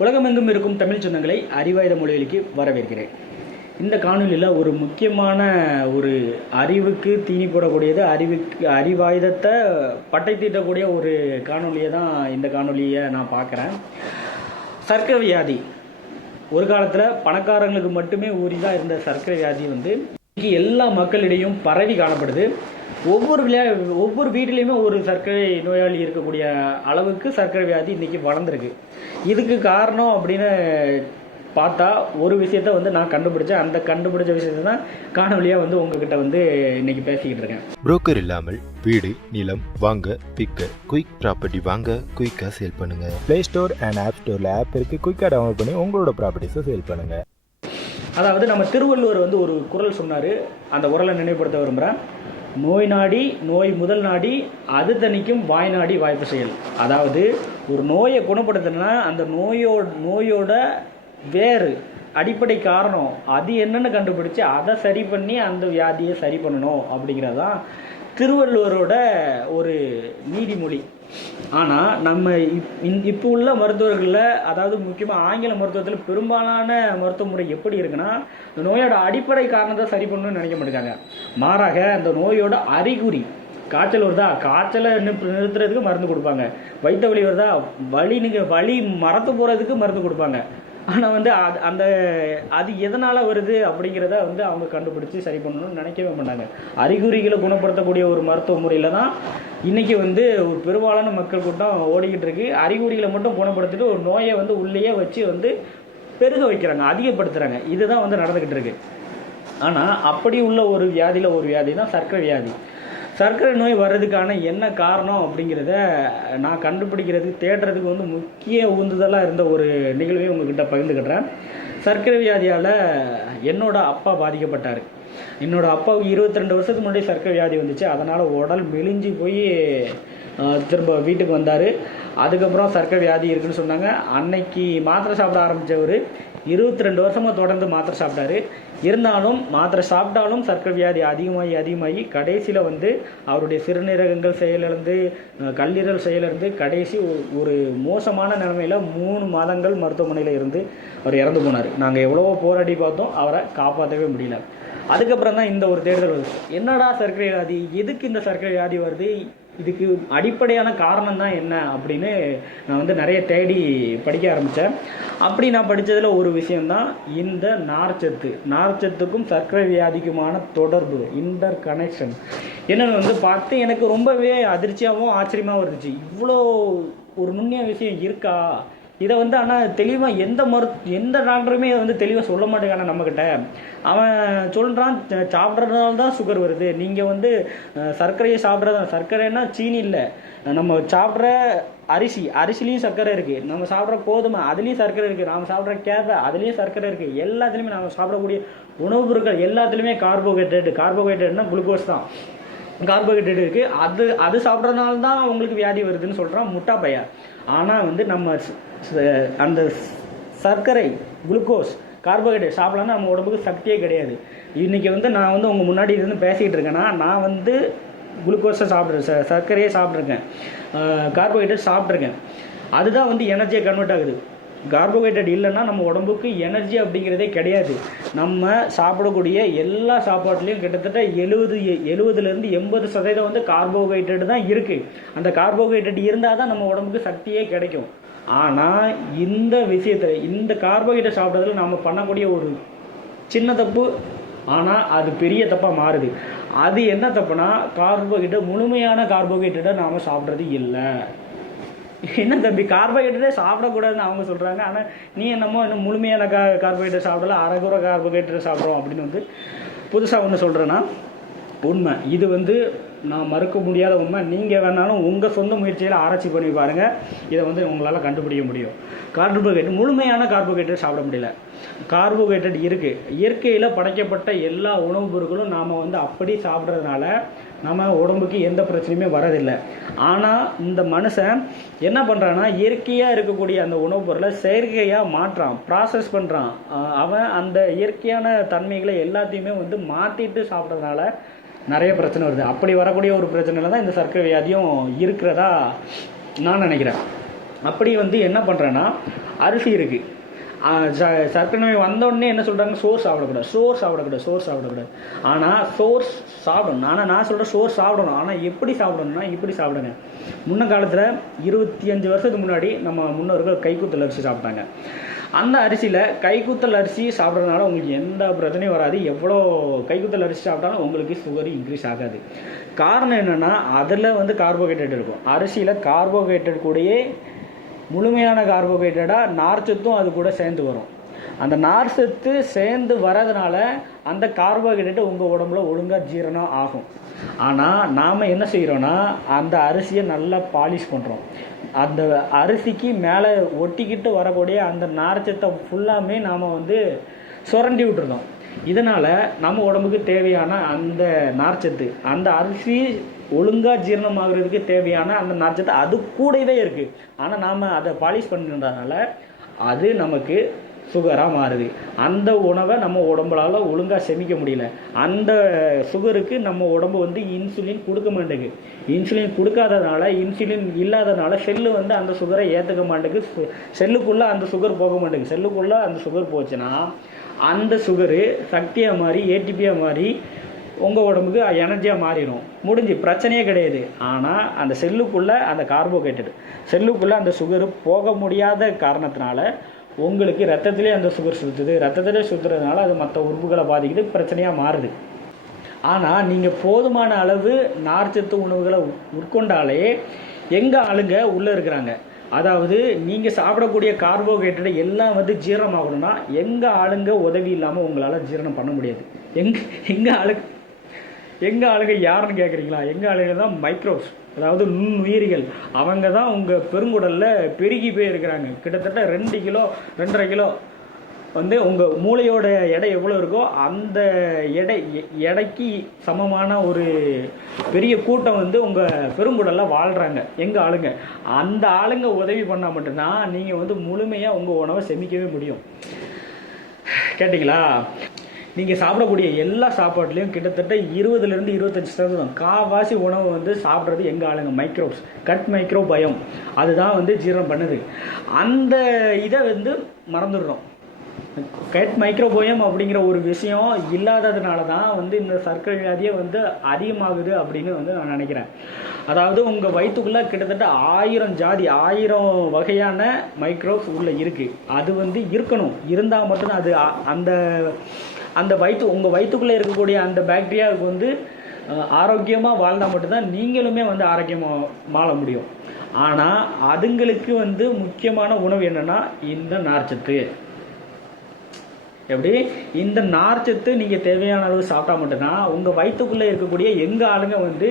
உலகமெங்கும் இருக்கும் தமிழ் சொந்தங்களை அறிவாயுத மொழிகளுக்கு வரவேற்கிறேன். இந்த காணொலியில் ஒரு முக்கியமான ஒரு அறிவுக்கு தீனி போடக்கூடியது, அறிவாயுதத்தை பட்டை தீட்டக்கூடிய ஒரு காணொலியை தான் இந்த காணொலியை நான் பார்க்குறேன். சர்க்கரை வியாதி ஒரு காலத்தில் பணக்காரங்களுக்கு மட்டுமே உரிதாக இருந்த சர்க்கரை வியாதி இன்னைக்கு எல்லா மக்களிடையும் பரவி காணப்படுது. ஒவ்வொரு வீட்டிலையுமே ஒரு சர்க்கரை நோயாளி இருக்கக்கூடிய அளவுக்கு சர்க்கரை வியாதி இன்றைக்கி வளர்ந்துருக்கு. இதுக்கு காரணம் அப்படின்னு பார்த்தா ஒரு விஷயத்த நான் கண்டுபிடிச்சேன். அந்த கண்டுபிடிச்ச விஷயத்தை தான் காணொலியாக உங்ககிட்ட இன்னைக்கு பேசிக்கிட்டு இருக்கேன். புரோக்கர் இல்லாமல் வீடு நிலம் வாங்க விற்க குயிக் ப்ராப்பர்ட்டி வாங்க குயிக்காக சேல் பண்ணுங்க. பிளே ஸ்டோர் அண்ட் ஆப் ஸ்டோரில் ஆப் இருக்குது. குயிக்காக டவுன்லோட் பண்ணி உங்களோட ப்ராப்பர்ட்டிஸை சேல் பண்ணுங்க. அதாவது நம்ம திருவள்ளுவர் ஒரு குறள் சொன்னார். அந்த குறளை நினைவுபடுத்த விரும்புகிறேன். நோய் நாடி நோய் முதல் நாடி அது தணிக்கும் வாய் நாடி வாய்ப்பு செயல். அதாவது ஒரு நோயை குணப்படுத்தினா அந்த நோயோட வேறு அடிப்படை காரணம் அது என்னன்னு கண்டுபிடிச்சு அதை சரி பண்ணி அந்த வியாதியை சரி பண்ணணும் அப்படிங்கிறதான் திருவள்ளுவரோட ஒரு நீதிமொழி. ஆனால் நம்ம இப்போ உள்ள மருத்துவர்களில், அதாவது முக்கியமாக ஆங்கில மருத்துவத்தில் பெரும்பாலான மருத்துவ முறை எப்படி இருக்குன்னா, இந்த நோயோட அடிப்படை காரணத்தை சரி பண்ணணும்னு நினைக்க மாட்டேங்காங்க. மாறாக அந்த நோயோட அறிகுறி, காய்ச்சல் வருதா, காய்ச்சலை நிறுத்துறதுக்கு மருந்து கொடுப்பாங்க. வயிற்று வலி வருதா, வலி மறந்து போகிறதுக்கு மருந்து கொடுப்பாங்க. ஆனால் அது எதனால் வருது அப்படிங்கிறத அவங்க கண்டுபிடிச்சி சரி பண்ணணும்னு நினைக்கவே மாட்டாங்க. அறிகுறிகளை குணப்படுத்தக்கூடிய ஒரு மருத்துவ முறையில் தான் இன்றைக்கி ஒரு பெரும்பாலான மக்கள் கூட்டம் ஓடிக்கிட்டு இருக்கு. அறிகுறிகளை மட்டும் குணப்படுத்திட்டு ஒரு நோயை உள்ளேயே வச்சு பெருக வைக்கிறாங்க, அதிகப்படுத்துகிறாங்க. இதுதான் நடந்துக்கிட்டு இருக்கு. ஆனால் அப்படி உள்ள ஒரு வியாதி தான் சர்க்கரை வியாதி. சர்க்கரை நோய் வர்றதுக்கான என்ன காரணம் அப்படிங்கிறத நான் கண்டுபிடிக்கிறதுக்கு தேடுறதுக்கு முக்கிய உந்துதலாக இருந்த ஒரு நிகழ்வையும் உங்ககிட்ட பகிர்ந்துக்கிட்டேன். சர்க்கரை வியாதியால் என்னோட அப்பா பாதிக்கப்பட்டார். என்னோடய அப்பாவுக்கு 22 வருஷத்துக்கு முன்னாடி சர்க்கரை வியாதி வந்துச்சு. அதனால் உடல் மெலிஞ்சு போய் திரும்ப வீட்டுக்கு வந்தார். அதுக்கப்புறம் சர்க்கரை வியாதி இருக்குதுன்னு சொன்னாங்க. அன்னைக்கு மாத்திரை சாப்பிட ஆரம்பித்தவர் 22 வருஷமாக தொடர்ந்து மாத்திரை சாப்பிட்டாரு. இருந்தாலும் மாத்திரை சாப்பிட்டாலும் சர்க்கரை வியாதி அதிகமாகி கடைசியில் அவருடைய சிறுநீரகங்கள் செயலிழந்து கல்லீரல் செயலிழந்து கடைசி ஒரு மோசமான நிலைமையில் 3 மாதங்கள் மருத்துவமனையில் இருந்து அவர் இறந்து போனார். நாங்கள் எவ்வளவோ போராடி பார்த்தோம், அவரை காப்பாற்றவே முடியல. அதுக்கப்புறம் தான் இந்த ஒரு தேர்தல் வருது. என்னடா சர்க்கரை வியாதி, எதுக்கு இந்த சர்க்கரை வியாதி வருது, இதுக்கு அடிப்படையான காரணம் தான் என்ன அப்படின்னு நான் நிறைய தேடி படிக்க ஆரம்பித்தேன். அப்படி நான் படித்ததில் ஒரு விஷயந்தான் இந்த நார்ச்சத்துக்கும் சர்க்கரை வியாதிக்குமான தொடர்பு, இன்டர் கனெக்ஷன் என்னென்னு பார்த்து எனக்கு ரொம்பவே அதிர்ச்சியாகவும் ஆச்சரியமாகவும் இருந்துச்சு. இவ்வளோ ஒரு நுண்ணிய விஷயம் இருக்கா? இதை ஆனால் தெளிவாக எந்த டாக்டருமே தெளிவாக சொல்ல மாட்டேங்கான நம்மக்கிட்ட. அவன் சொல்கிறான், சாப்பிட்றதுனால தான் சுகர் வருது, நீங்கள் சர்க்கரையை சாப்பிட்றது, சர்க்கரைன்னா சீனி இல்லை, நம்ம சாப்பிட்ற அரிசிலையும் சர்க்கரை இருக்குது, நம்ம சாப்பிட்ற கோதுமை அதுலேயும் சர்க்கரை இருக்குது, நாம் சாப்பிட்ற கேப்பை அதுலேயும் சர்க்கரை இருக்குது, எல்லாத்துலேயுமே நம்ம சாப்பிடக்கூடிய உணவுப் பொருட்கள் எல்லாத்துலேயுமே கார்போஹைட்ரேட்னா குளுக்கோஸ் தான், கார்போஹைட்ரேட் இருக்குது. அது சாப்பிட்றதுனால தான் உங்களுக்கு வியாதி வருதுன்னு சொல்கிறான் முட்டா பையன். ஆனால் நம்ம அந்த சர்க்கரை, குளுக்கோஸ், கார்போஹைட்ரேட் சாப்பிட்லான்னா நம்ம உடம்புக்கு சக்தியே கிடையாது. இன்றைக்கி நான் உங்கள் முன்னாடி இருந்து பேசிக்கிட்டு இருக்கேன்னா நான் குளுக்கோஸை சாப்பிட்றேன், சர்க்கரையே சாப்பிட்ருக்கேன், கார்போஹைட்ரேட் சாப்பிட்ருக்கேன். அதுதான் எனர்ஜியை கன்வெர்ட் ஆகுது. கார்போஹைட்ரேட் இல்லைன்னா நம்ம உடம்புக்கு எனர்ஜி அப்படிங்கிறதே கிடையாது. நம்ம சாப்பிடக்கூடிய எல்லா சாப்பாட்லேயும் கிட்டத்தட்ட 70% 80% கார்போஹைட்ரேட் தான் இருக்குது. அந்த கார்போஹைட்ரேட் இருந்தால் தான் நம்ம உடம்புக்கு சக்தியே கிடைக்கும். ஆனால் இந்த கார்போஹைட்ரேட் சாப்பிட்றதுல நம்ம பண்ணக்கூடிய ஒரு சின்ன தப்பு, ஆனால் அது பெரிய தப்பாக மாறுது. அது என்ன தப்புனா, முழுமையான கார்போஹைட்ரேட்டை நாம் சாப்பிட்றது இல்லை. என்ன தம்பி, கார்போஹைட்ரேட்டே சாப்பிடக்கூடாதுன்னு அவங்க சொல்கிறாங்க, ஆனால் நீ என்னமோ இன்னும் முழுமையான கார்போஹைட்ரேட் சாப்பிடல, அரைகுறை கார்போஹைட்ரேட் சாப்பிட்றோம் அப்படின்னு புதுசாக ஒன்று சொல்கிறேன்னா உண்மை. இது நான் மறுக்க முடியாத உண்மை. நீங்கள் வேணாலும் உங்கள் சொந்த முயற்சியில் ஆராய்ச்சி பண்ணி பாருங்கள், இதை உங்களால் கண்டுபிடிக்க முடியும். முழுமையான கார்போஹைட்ரேட் சாப்பிட முடியல. கார்போஹைட்ரேட் இருக்குது. இயற்கையில் படைக்கப்பட்ட எல்லா உணவுப் பொருட்களும் நாம் அப்படி சாப்பிட்றதுனால நம்ம உடம்புக்கு எந்த பிரச்சனையுமே வரதில்லை. ஆனால் இந்த மனுஷன் என்ன பண்ணுறான்னா, இயற்கையாக இருக்கக்கூடிய அந்த உணவுப் பொருளை செயற்கையாக மாற்றான், ப்ராசஸ் பண்ணுறான். அவன் அந்த இயற்கையான தன்மைகளை எல்லாத்தையுமே மாற்றிட்டு சாப்பிட்றதுனால நிறைய பிரச்சனை வருது. அப்படி வரக்கூடிய ஒரு பிரச்சனையில் தான் இந்த சர்க்கரை வியாதியும் இருக்கிறதா நான் நினைக்கிறேன். அப்படி வந்து என்ன பண்ணுறேன்னா, அரிசி இருக்குது, சர்க்கரை நோய் வந்தோடனே என்ன சொல்கிறாங்க, சோறு சாப்பிடக்கூடாது. ஆனால் சோறு சாப்பிடணும். ஆனால் நான் சொல்கிறேன் சோறு சாப்பிடணும். ஆனால் எப்படி சாப்பிடணும்னா இப்படி சாப்பிடுங்க. முன்ன காலத்தில் 25 வருஷத்துக்கு முன்னாடி நம்ம முன்னோர்கள் கைக்குத்தல் அரிசி சாப்பிட்டாங்க. அந்த அரிசியில் கைக்குத்தல் அரிசி சாப்பிட்றதுனால உங்களுக்கு எந்த பிரச்சனையும் வராது. எவ்வளோ கைக்குத்தல் அரிசி சாப்பிட்டாலும் உங்களுக்கு சுகர் இன்க்ரீஸ் ஆகாது. காரணம் என்னென்னா, அதில் வந்து கார்போஹைட்ரேட் இருக்கும். அரிசியில் கார்போஹைட்ரேட் கூடயே முழுமையான கார்போஹைட்ரேட்டாக நார்ச்சத்தும் அது கூட சேர்ந்து வரும். அந்த நார்ச்சத்து சேர்ந்து வரதுனால அந்த கார்போஹைட்ரேட்டு உங்கள் உடம்புல ஒழுங்காக ஜீரணம் ஆகும். ஆனால் நாம் என்ன செய்கிறோன்னா, அந்த அரிசியை நல்லா பாலிஷ் பண்ணுறோம். அந்த அரிசிக்கு மேலே ஒட்டிக்கிட்டு வரக்கூடிய அந்த நார்ச்சத்தை ஃபுல்லாமே நாம் வந்து சுரண்டி விட்டுருந்தோம். இதனால் நம்ம உடம்புக்கு தேவையான அந்த நார்ச்சத்து, அந்த அரிசி ஒழுங்காக ஜீரணமாகிறதுக்கு தேவையான அந்த நார்ச்சத்து அது கூடவே இருக்குது. ஆனால் நாம் அதை பாலிஷ் பண்ணுறதுனால அது நமக்கு சுகராக மாறுது. அந்த உணவை நம்ம உடம்புலால் ஒழுங்காக செமிக்க முடியல. அந்த சுகருக்கு நம்ம உடம்பு வந்து இன்சுலின் கொடுக்க மாட்டேங்குது. இன்சுலின் கொடுக்காததுனால, இன்சுலின் இல்லாததுனால செல்லு வந்து அந்த சுகரை ஏற்றுக்க மாட்டேங்குது. செல்லுக்குள்ளே அந்த சுகர் போக மாட்டேங்குது. செல்லுக்குள்ளே அந்த சுகர் போச்சுன்னா அந்த சுகரு சக்தியாக மாறி ஏடிபியாக மாறி உங்கள் உடம்புக்கு எனர்ஜியாக மாறிடும். முடிஞ்சு, பிரச்சனையே கிடையாது. ஆனால் அந்த செல்லுக்குள்ளே அந்த கார்போஹைட்ரேட், செல்லுக்குள்ளே அந்த சுகரு போக முடியாத காரணத்தினால உங்களுக்கு ரத்தத்திலே அந்த சுகர் சுற்றுது. ரத்தத்திலே சுற்றுறதுனால அது மற்ற உறுப்புகளை பாதிக்குது, பிரச்சனையாக மாறுது. ஆனால் நீங்கள் போதுமான அளவு நார்ச்சத்து உணவுகளை உட்கொண்டாலே எங்கள் ஆளுங்க உள்ளே இருக்கிறாங்க. அதாவது நீங்கள் சாப்பிடக்கூடிய கார்போஹைட்ரேட் எல்லாம் வந்து ஜீரணமாகணும்னா எங்கள் ஆளுங்க உதவி இல்லாமல் உங்களால் ஜீரணம் பண்ண முடியாது. எங்கள் ஆளுங்க யாருன்னு கேட்குறீங்களா? எங்கள் ஆளுங்க தான் மைக்ரோப்ஸ், அதாவது நுண்ணுயிரிகள். அவங்க தான் உங்கள் பெருங்குடலில் பெருகி போய் இருக்கிறாங்க. கிட்டத்தட்ட 2 கிலோ 2.5 கிலோ வந்து உங்கள் மூளையோட எடை எவ்வளோ இருக்கோ அந்த எடைக்கு சமமான ஒரு பெரிய கூட்டம் வந்து உங்கள் பெருங்குடலில் வாழ்கிறாங்க எங்கள் ஆளுங்க. அந்த ஆளுங்க உதவி பண்ணால் மட்டும்தான் நீங்கள் வந்து முழுமையாக உங்கள் உணவை செமிக்கவே முடியும். கேட்டிங்களா? நீங்கள் சாப்பிடக்கூடிய எல்லா சாப்பாட்லேயும் கிட்டத்தட்ட 20% 25% காவாசி உணவு வந்து சாப்பிட்றது எங்கள் ஆளுங்க மைக்ரோப்ஸ், கட் மைக்ரோ பயம், அதுதான் வந்து ஜீரணம் பண்ணுது. அந்த இதை வந்து மறந்துடுறோம். கட் மைக்ரோபோயம் அப்படிங்கிற ஒரு விஷயம் இல்லாததுனால தான் வந்து இந்த சர்க்கரை வியாதியே வந்து அதிகமாகுது அப்படின்னு வந்து நான் நினைக்கிறேன். அதாவது உங்கள் வயிற்றுக்குள்ளே கிட்டத்தட்ட 1000 ஜாதி 1000 வகையான மைக்ரோப்ஸ் உள்ளே இருக்குது. அது வந்து இருக்கணும், இருந்தால் மட்டும்தான் அது அந்த உங்கள் வயிற்றுக்குள்ளே இருக்கக்கூடிய அந்த பாக்டீரியாவுக்கு வந்து ஆரோக்கியமாக வாழ்ந்தால் மட்டும்தான் நீங்களுமே வந்து ஆரோக்கியமாக வாழ முடியும். ஆனால் அதுங்களுக்கு வந்து முக்கியமான உணவு என்னென்னா இந்த நார்ச்சத்து. எப்படி இந்த நார்ச்சத்து நீங்கள் தேவையான அளவு சாப்பிட்டா மட்டும்தான் உங்கள் வயிற்றுக்குள்ளே இருக்கக்கூடிய எங்கள் ஆளுங்க வந்து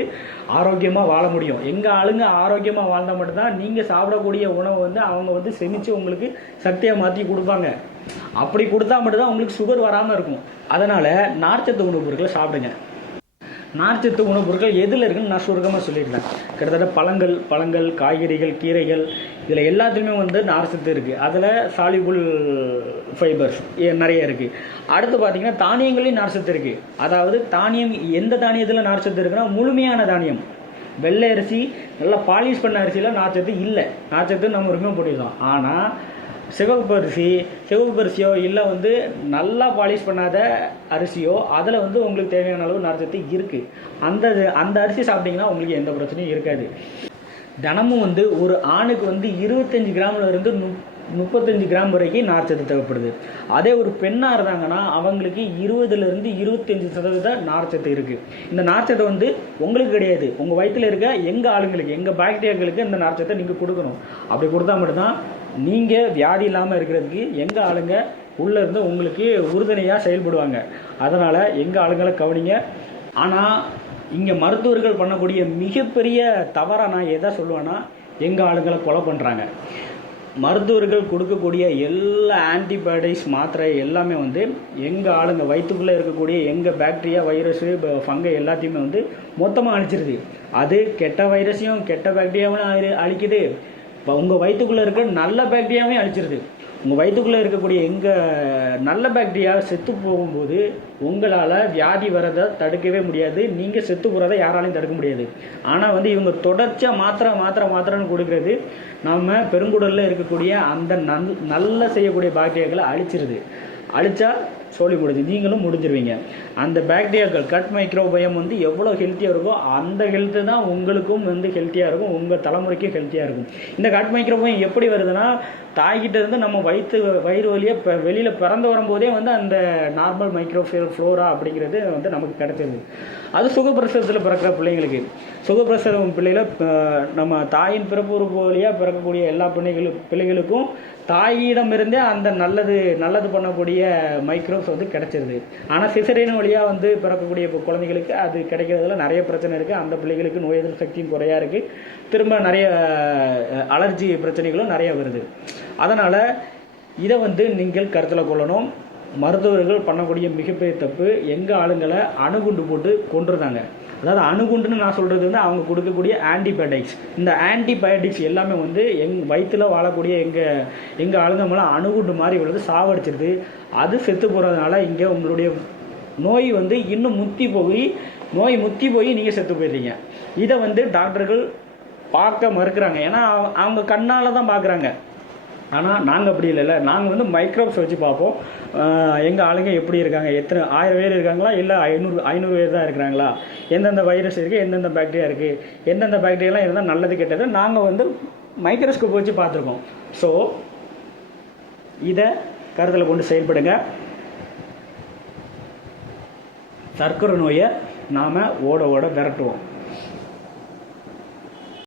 ஆரோக்கியமாக வாழ முடியும். எங்கள் ஆளுங்க ஆரோக்கியமாக வாழ்ந்தால் மட்டும்தான் நீங்கள் சாப்பிடக்கூடிய உணவை வந்து அவங்க வந்து செமிச்சு உங்களுக்கு சக்தியாக மாற்றி கொடுப்பாங்க. அப்படி கொடுத்தா மட்டும்தான் உங்களுக்கு சுகர் வராமல் இருக்கும். அதனால் நார்ச்சத்து உணவுப் பொருட்களை சாப்பிடுங்க. நார்ச்சத்து உணவுப் பொருட்கள் எதில் இருக்குன்னு நான் சுருக்கமாக சொல்லியிருக்கேன். கிட்டத்தட்ட பழங்கள், காய்கறிகள், கீரைகள், இதில் எல்லாத்துலேயுமே வந்து நார்ச்சத்து இருக்குது. அதில் சால்யூபிள் ஃபைபர்ஸ் நிறைய இருக்குது. அடுத்து பார்த்திங்கன்னா தானியங்களையும் நார்ச்சத்து இருக்குது. அதாவது தானியம், எந்த தானியத்தில் நார்ச்சத்து இருக்குன்னா முழுமையான தானியம். வெள்ளை அரிசி, நல்லா பாலிஷ் பண்ண அரிசியில் நார்ச்சத்து இல்லை. நார்ச்சத்து நம்ம ரிமூவ் பண்ணிடுறோம். ஆனால் சிவப்பு அரிசியோ இல்லை வந்து நல்லா பாலிஷ் பண்ணாத அரிசியோ அதில் வந்து உங்களுக்கு தேவையான அளவு நார்ச்சத்து இருக்குது. அந்த அரிசி சாப்பிட்டிங்கன்னா உங்களுக்கு எந்த பிரச்சனையும் இருக்காது. தினமும் வந்து ஒரு ஆணுக்கு வந்து 25 கிராமில் இருந்து 35 கிராம் வரைக்கும் நார்ச்சத்து தேவைப்படுது. அதே ஒரு பெண்ணாக இருந்தாங்கன்னா அவங்களுக்கு 20% 25% நார்ச்சத்து இருக்குது. இந்த நார்ச்சத்தை வந்து உங்களுக்கு கிடையாது, உங்கள் வயிற்றில் இருக்க எங்கள் ஆளுங்களுக்கு, எங்கள் பாக்டீரியாக்களுக்கு இந்த நார்ச்சத்தை நீங்கள் கொடுக்கணும். அப்படி கொடுத்தா மட்டும்தான் நீங்கள் வியாதி இல்லாமல் இருக்கிறதுக்கு எங்கள் ஆளுங்க உள்ளே இருந்து உங்களுக்கு உறுதுணையாக செயல்படுவாங்க. அதனால் எங்கள் ஆளுங்களை கவனிங்க. ஆனால் இங்கே மருத்துவர்கள் பண்ணக்கூடிய மிகப்பெரிய தவறாக நான் எதை சொல்லுவேன்னா, எங்கள் ஆளுங்களை கொலை பண்ணுறாங்க. மருத்துவர்கள் கொடுக்கக்கூடிய எல்லா ஆன்டிபயோட்டிக்ஸ் மாத்திரை எல்லாமே வந்து எங்கள் ஆளுங்க வயிற்றுக்குள்ளே இருக்கக்கூடிய எங்கள் பாக்டீரியா, வைரஸு, ஃபங்கை எல்லாத்தையுமே வந்து மொத்தமாக அழிச்சிருது. அது கெட்ட வைரஸையும் கெட்ட பாக்டீரியாவும் அழிக்குது. இப்போ உங்கள் வயிற்றுக்குள்ளே இருக்கிற நல்ல பாக்டீரியாவையும் அழிச்சிருது. உங்கள் வயிற்றுக்குள்ளே இருக்கக்கூடிய நல்ல பாக்டீரியா செத்து போகும்போது உங்களால் வியாதி வரதை தடுக்கவே முடியாது, நீங்கள் செத்து போகிறத யாராலையும் தடுக்க முடியாது. ஆனால் வந்து இவங்க தொடர்ச்சியாக மாத்திரைன்னு கொடுக்குறது நம்ம பெருங்குடலில் இருக்கக்கூடிய அந்த நல்ல செய்யக்கூடிய பாக்டீரியாக்களை அழிச்சா சொல்லி முடிஞ்சு, நீங்களும் முடிஞ்சிருவீங்க. அந்த பாக்டீரியாக்கள் கட் மைக்ரோபயம் வந்து எவ்வளோ ஹெல்த்தியாக இருக்கோ அந்த ஹெல்த்து தான் உங்களுக்கும் வந்து ஹெல்த்தியாக இருக்கும், உங்கள் தலைமுறைக்கும் ஹெல்த்தியாக இருக்கும். இந்த கட் மைக்ரோபயம் எப்படி வருதுன்னா, தாய்கிட்ட இருந்து நம்ம வயிறு வழியாக இப்போ வெளியில் பிறந்து வரும்போதே வந்து அந்த நார்மல் ஃப்ளோரா அப்படிங்கிறது வந்து நமக்கு கிடைச்சிருது. அது சுகப்பிரசவத்தில் பிறக்கிற பிள்ளைங்களுக்கு, சுகப்பிரசவம் பிள்ளைகளை நம்ம தாயின் பிறப்பு வழியாக பிறக்கக்கூடிய எல்லா பிள்ளைகளுக்கும் தாயிடமிருந்தே அந்த நல்லது பண்ணக்கூடிய மைக்ரோப்ஸ் வந்து கிடைச்சிருது. ஆனால் சிசரியன் வழியாக வந்து பிறக்கக்கூடிய குழந்தைகளுக்கு அது கிடைக்கிறதுல நிறைய பிரச்சனை இருக்குது. அந்த பிள்ளைகளுக்கு நோய் எதிர்ப்பு சக்தியும் குறையாக இருக்குது, திரும்ப நிறைய அலர்ஜி பிரச்சனைகளும் நிறைய வருது. அதனால் இதை வந்து நீங்கள் கருத்தில் கொள்ளணும். மருத்துவர்கள் பண்ணக்கூடிய மிகப்பெரிய தப்பு, எங்கள் ஆளுங்களை அணுகுண்டு போட்டு கொன்றுதாங்க. அதாவது அணுகுண்டுன்னு நான் சொல்கிறது வந்து அவங்க கொடுக்கக்கூடிய ஆன்டிபயோட்டிக்ஸ். இந்த ஆன்டிபயோட்டிக்ஸ் எல்லாமே வந்து வயிற்றில் வாழக்கூடிய எங்கள் ஆளுங்க மேலே அணுகுண்டு மாதிரி விழுது சாவடிச்சிருது. அது செத்து போகிறதுனால இங்கே உங்களுடைய நோய் வந்து இன்னும் முத்தி போய் நீங்கள் செத்து போயிடுறீங்க. இதை வந்து டாக்டர்கள் பார்க்க மறுக்கிறாங்க, ஏன்னா அவங்க கண்ணால் தான் பார்க்குறாங்க. ஆனால் நாங்கள் அப்படி இல்லைல்ல, நாங்கள் வந்து மைக்ரோப்ஸ் வச்சு பார்ப்போம். எங்கள் ஆளுங்க எப்படி இருக்காங்க, எத்தனை 1000 பேர் இருக்காங்களா இல்லை 500 பேர் தான் இருக்கிறாங்களா, எந்தெந்த வைரஸ் இருக்குது, எந்தெந்த பாக்டீரியா இருக்குது, எந்தெந்த பாக்டீரியாலாம் இருந்தால் நல்லது கெட்டது நாங்கள் வந்து மைக்ரோஸ்கோப் வச்சு பார்த்துருக்கோம். ஸோ இதை கருத்தில் கொண்டு செயல்படுங்க. சர்க்கரை நோயை நாம் ஓட விரட்டுவோம்.